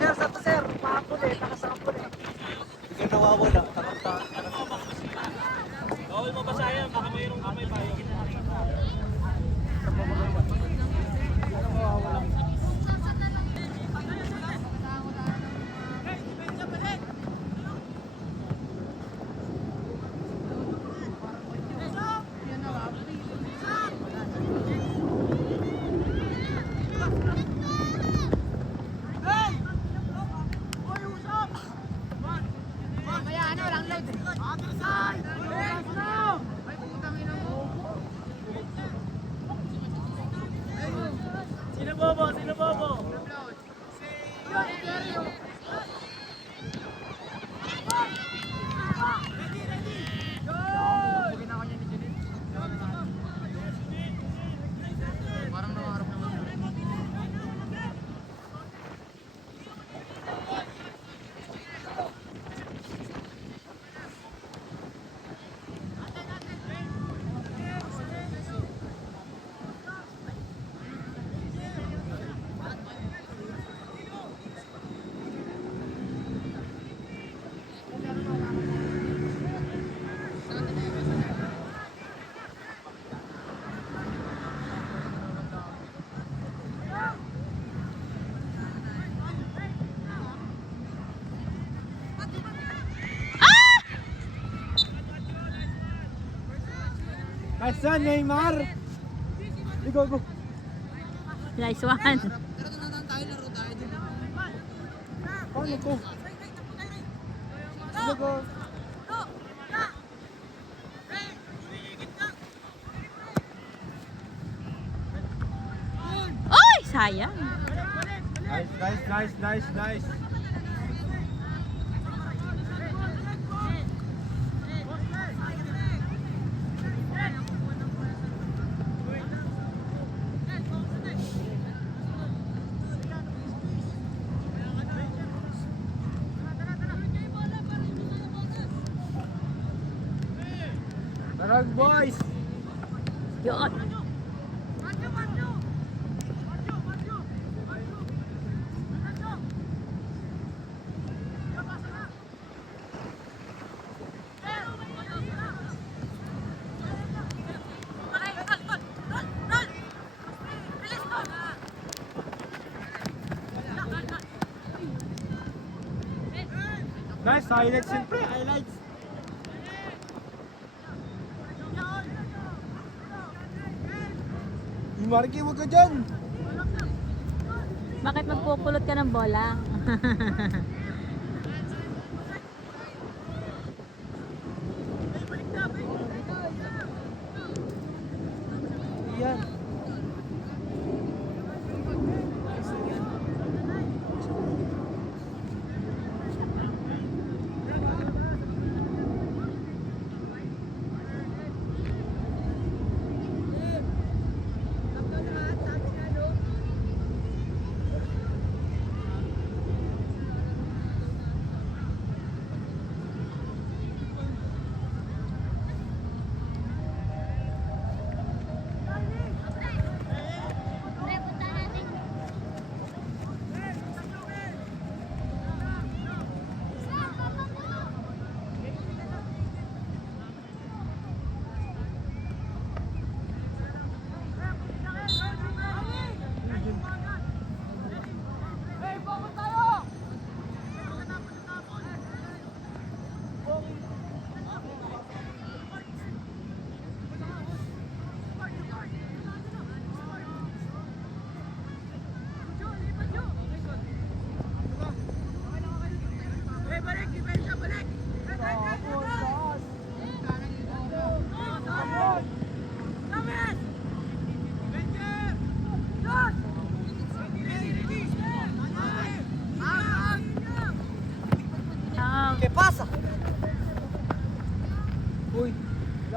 Sir, sa to sir, pakapul eh, nakasakapul eh. Hindi ka nawawala, Bawal mo basahin, baka mayroong kamay tayo. Sino bobo? Sino bobo? Nice one, Neymar! Go, go! Nice one. Paano ko? Go, go! Oy, sayang. Nice, nice, nice, nice, nice! Tarag boys! Yun. Nice, highlights siyempre, highlights! Marky, huwag ka dyan! Bakit magpupulot ka ng bola? Yan!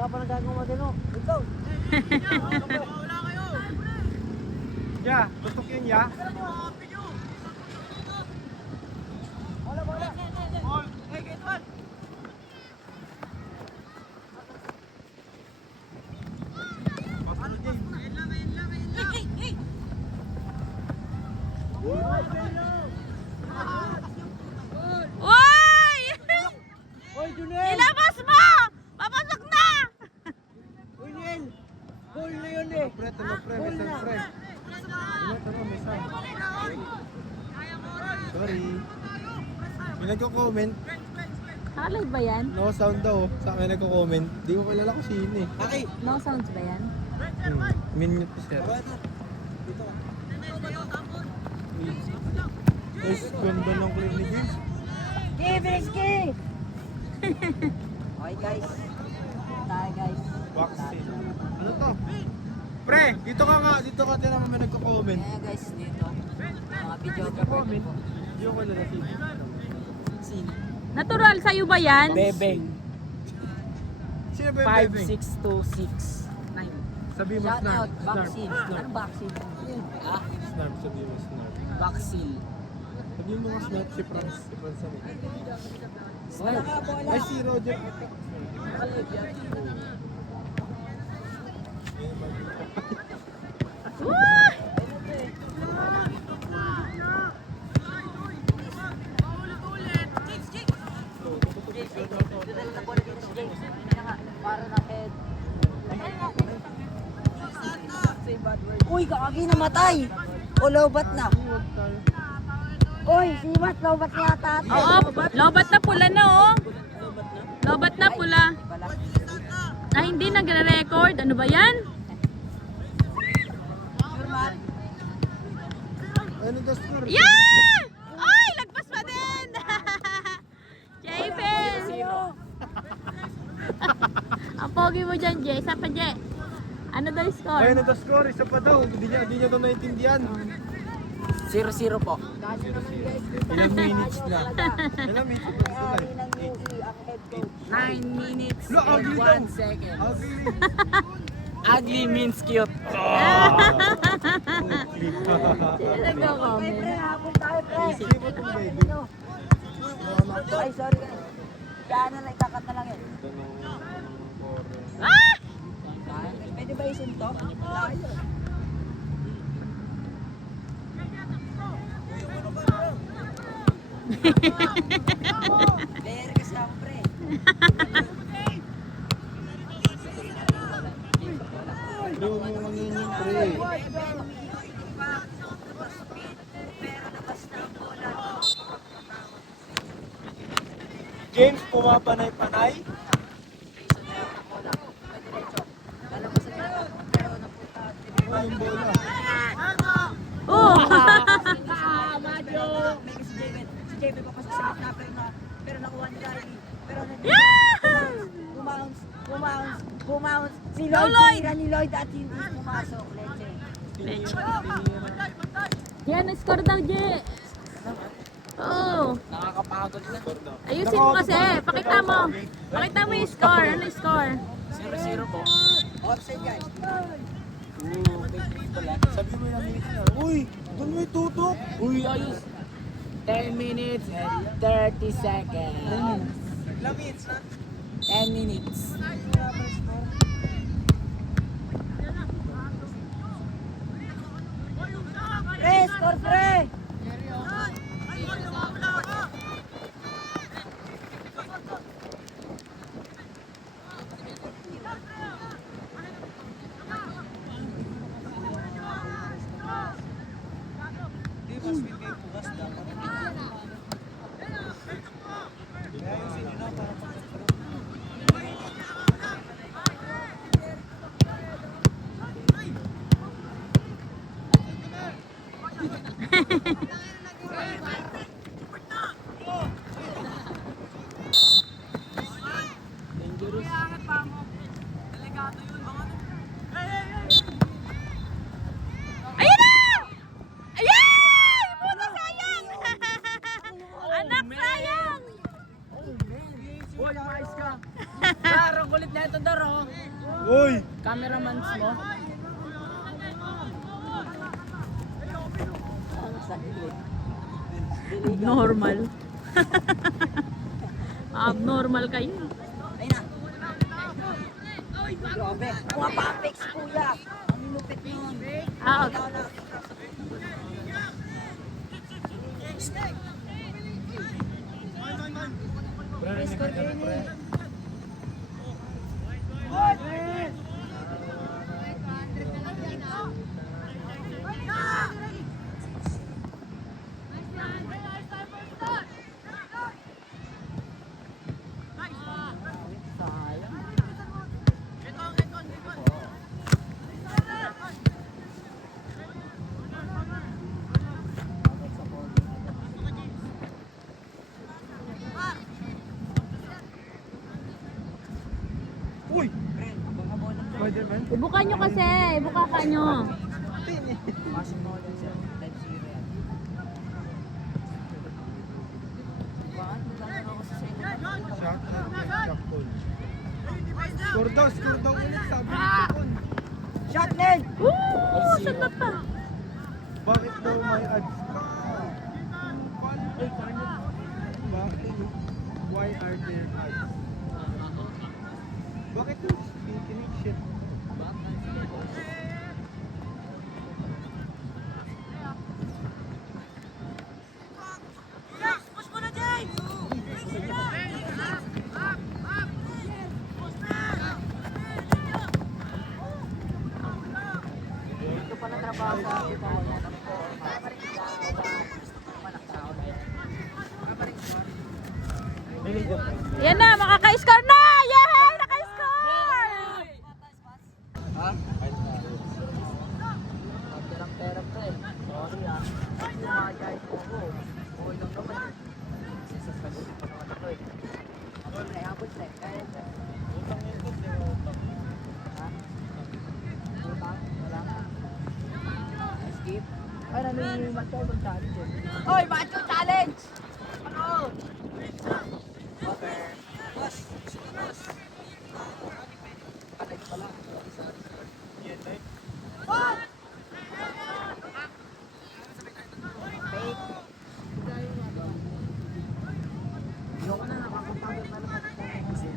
Wala pa nagagawang matino. Ikaw. Wala kayo. Ya, tustok yun ya. Wala, wala. Hey, get one. nagko-comment. Nakalive ba yan? No sound daw. Sa akin nagko-comment. Di ko kilala kung sino eh. Okay. No sounds ba yan? Minute po sir. Guys, ganda ng clip ni James. Brisky! Okay guys. Tayo guys. Vaccine. Ano to? Pre, dito ka nga. Dito ka din naman may nagko-comment. Ayan guys, dito. Mga videographer ko po. Hindi ko kilala sino. Sino? Natural sa'yo ba yan? Bebeng. Sino ba yung bebe? 56269. Sabi mo Shout snark. out, vaccine. Anong vaccine? Ah, Snark, sabi mo snark. vaccine. Sabi mo nga snark si Franz. Si Franz ano eh. Wala ka, bola. Ay, si Roger. Dala na bola dito si James. Para na head. Uy, kakagi namatay. O lobat na. Uy, sibat, lobat na yata. Oo, lobat na pula na oh. Lobat na pula. Ay, hindi nagre-record. Ano ba yan? Ano the score? Yan! Ay, lagpas pa din! Javen! Ang pogi mo dyan, Jay. Isa pa, Jay. Ano daw yung score? Ayun the score. Isa pa daw. Hindi niya daw naintindihan. 0-0 po. Ilang minutes na. Ilang minutes na sila eh. 9 minutes Lo, and ugly daw. 1 second. Ugly. Ugly means cute. Sino nagko-comment? Hapon tayo, pre. Sino ba itong baby? Ay, sorry guys. Kaya na lang, ikakat na lang yun. Ah! Pwede ba isunto? Layo. Player kasi ako, pre. Bro, mo ang inyong pre. James, pumapanay-panay. Oh, yung bola. Oh! May kasi si Javen papasok sa gitna pero nakuha ni Riley. Pero Yeah! bumounce. Si Go, Lloyd, Lloyd! tira ni Lloyd at hindi pumasok. Leche. Yan, score daw, Jay. Oh. Nakakapagod na. Ayusin mo kasi. Pakita mo. Pakita mo yung score. Ano yung score? 0-0 po. Offside guys. Sabi mo yung minutes na. Uy, doon mo itutok. Uy, ayos. 10 minutes and 30 seconds. 10 minutes. Pre, score pre. Ayun na! Ayan! Puto sayang! Anak sayang! Uy, mais ka. Daro, kulit na ito, Daro. Uy, Cameramans mo. Normal. Abnormal kayo. Ayun na. Grabe. Mga pa-apex kuya. Ang lupit nun. Ah, Wala na. Score din eh. Uy! Friend, baka bola to. Spider-Man? Ibuka nyo kasi. Ibuka ka nyo. Pasok mo ulit sir. Type 0 yan. Bakit nagkakaroon ako sa second? Shot call. Score daw ulit, sabi ni Chacon. Shot Len! Woo! Saan ba pa? Bakit daw may ads ka? Bakit? Why are there ads? Bakit daw speaking shit? Ito pa na trabaho sa akin. Yan na, makaka-score na! Yay! Naka-score! Ha? Pagka ng pera pa eh. Sorry ah. Kumakayay ko ako. Okay lang naman eh. Kasi sasagutin pa naman ako eh. Abot na eh. Kaya siya. Ha? Utang? Wala ka? Skip? Ay, nanilimat ka ibang challenge eh. Oy! Bakit yung challenge? Ano? Okay. Boss! Sige boss! Patay ko pala. Fake. Ayoko na, nakakapagod na naman kasi.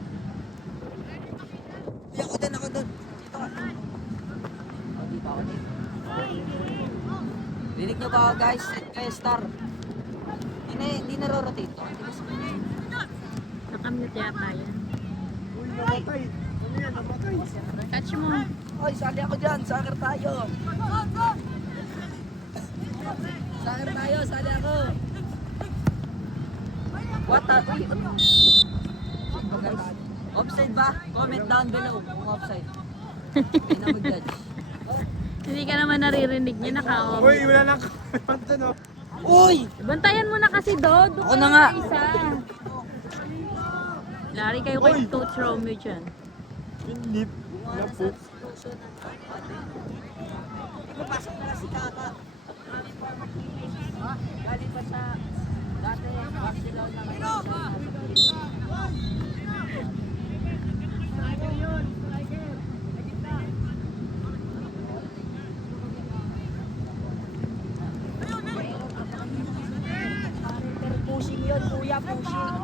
Hindi ako din. Dito ka. Oh, dito ako din. Rinig nyo ba ako guys? Set kayo star. Hindi na-rotate to. Nakamute yata yan. Uy, namatay. Ano yan, namatay? Touch mo. Oy, sali ako dyan. Soccer tayo. Soccer tayo, sali ako. What the? Offside ba? Comment down below kung offside. Hindi na mag-judge. Hindi ka naman naririnig niya, naka-off. Uy, wala lang comment dun, oh. Uy! Bantayan mo na kasi, Dod. Ako na nga. Isa. Lari kayo kay Toots Romeo dyan. Pinlip. Lapo. Papasok na si Kaka. Galing pa sa dati Barcelona. Pushing yun, kuya, pushing.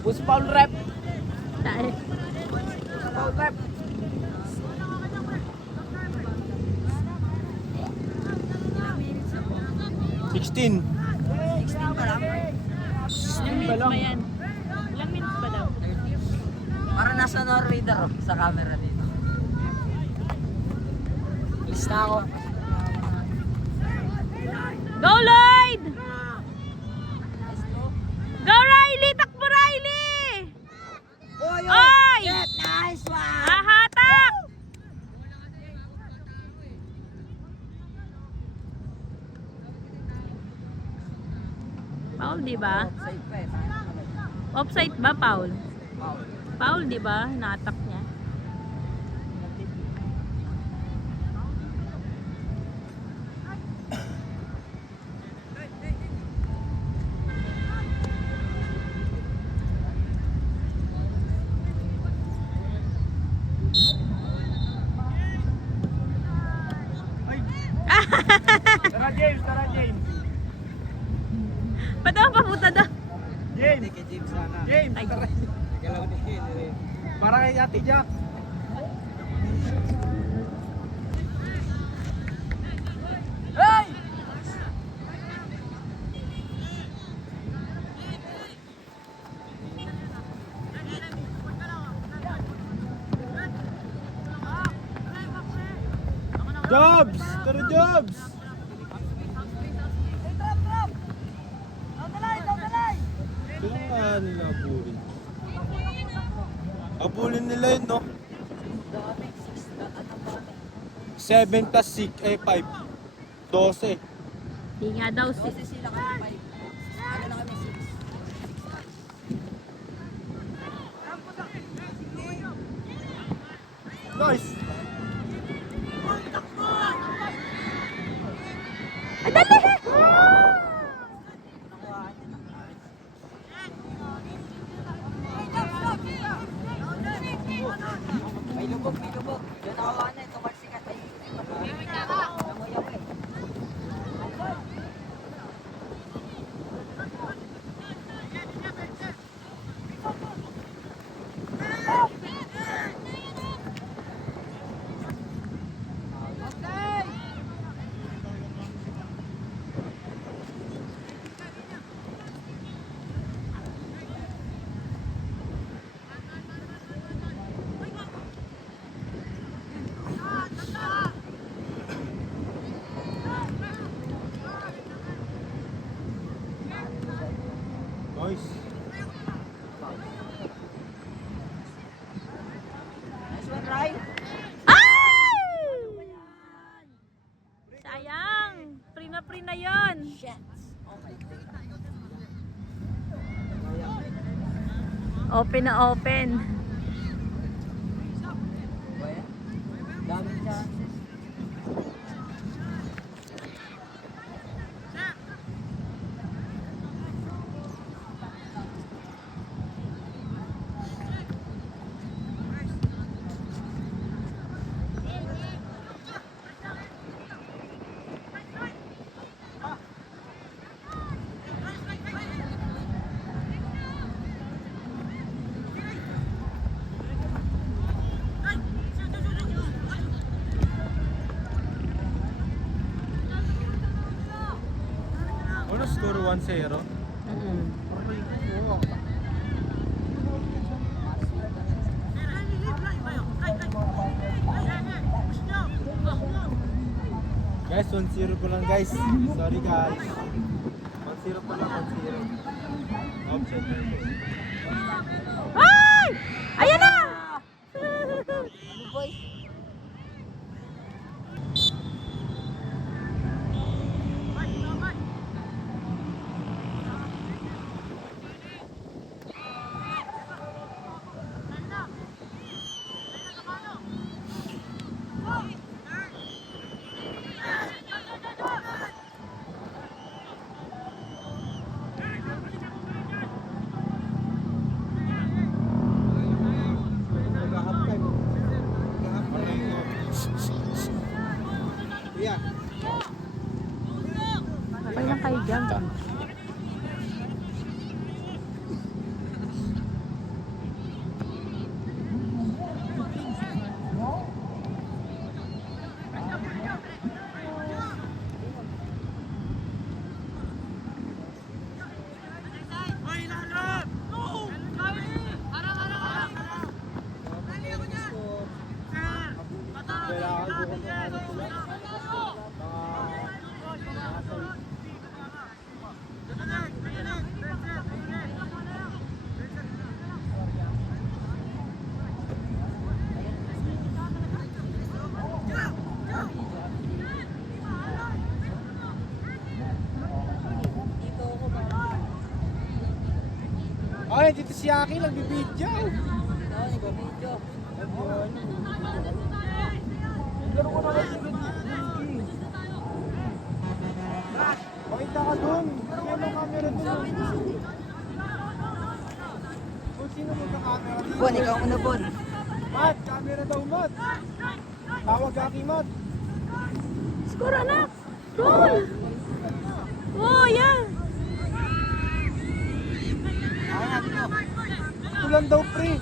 Bus foul rep. Dahil. Foul rep. Sixteen. 16 pa lang. Ilang minutes ba yan? Ilang minutes ba daw? Para nasa Norway daw sa camera dito. Lista ako. Go, Lloyd! Go, Riley! Takbo, Riley! Oy! Oy! Get nice one! Hahatak! Foul, di ba? Offside pa eh. Offside ba, Paul? Foul. Foul, di ba? Natak niya. Tara, James. Ba't ako papunta daw? James. Kay James sana. James, Ay, tara. Galaw ni Henry. Para kay Ate Jack. Hey! Jobs! Tara, Jobs! Kailangan nila abulin. Abulin nila yun, no? 7 plus 6, 5. 12. Hindi nga daw Kasi sila kami 5. Ano na kami 6. Nice! Ay, dali! May lubog, may lubog. Diyan ako ano, tumalsikat. Ay, namuya ko eh. Nice. Nice one, Rai. Ay! Sayang! Free na yun. Shit. Oh my God. Open na open. Well, daming chances. Ano score 1-0? Guys, 1-0 ko lang guys. Sorry guys. 1-0 ko lang, 1-0. Option. Ay! Ayan na! Ano boy? Yeah. Okay lang kayo dyan. Ay, dito si Aki nagbibidyo. Oo, nag-video. Laro ko na lang. Pakita ka dun. Yan ang camera dun. Kung sino magka-camera dito? Bon, ikaw muna, Bon. Mat, camera daw, Mat. Tawag Aki, Mat. Score anak! Goal! Oh, yan! Tulan daw, pre.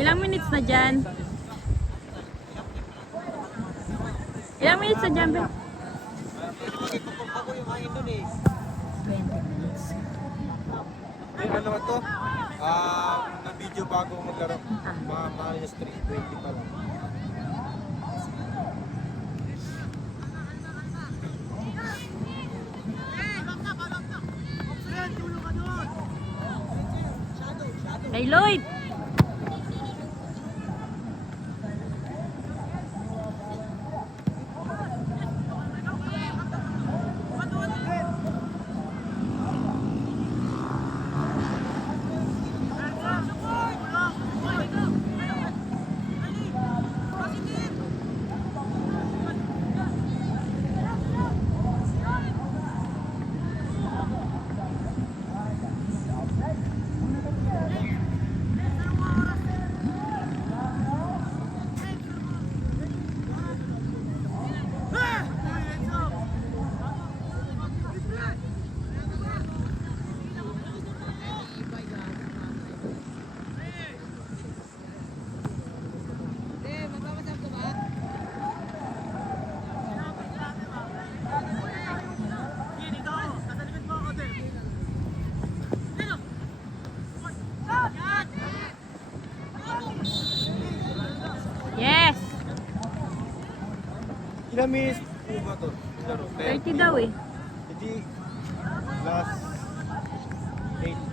Ilang minutes na dyan? Ilang minutes na dyan, Ben? Ako yung hangin dun eh. 20 minutes. May ano ba to? Na video bago maglaro. Minus 320 pa lang. Kay Lloyd! Yes! Ilang minutes po ba to? Laro? 30 daw eh. Hindi. Last 8.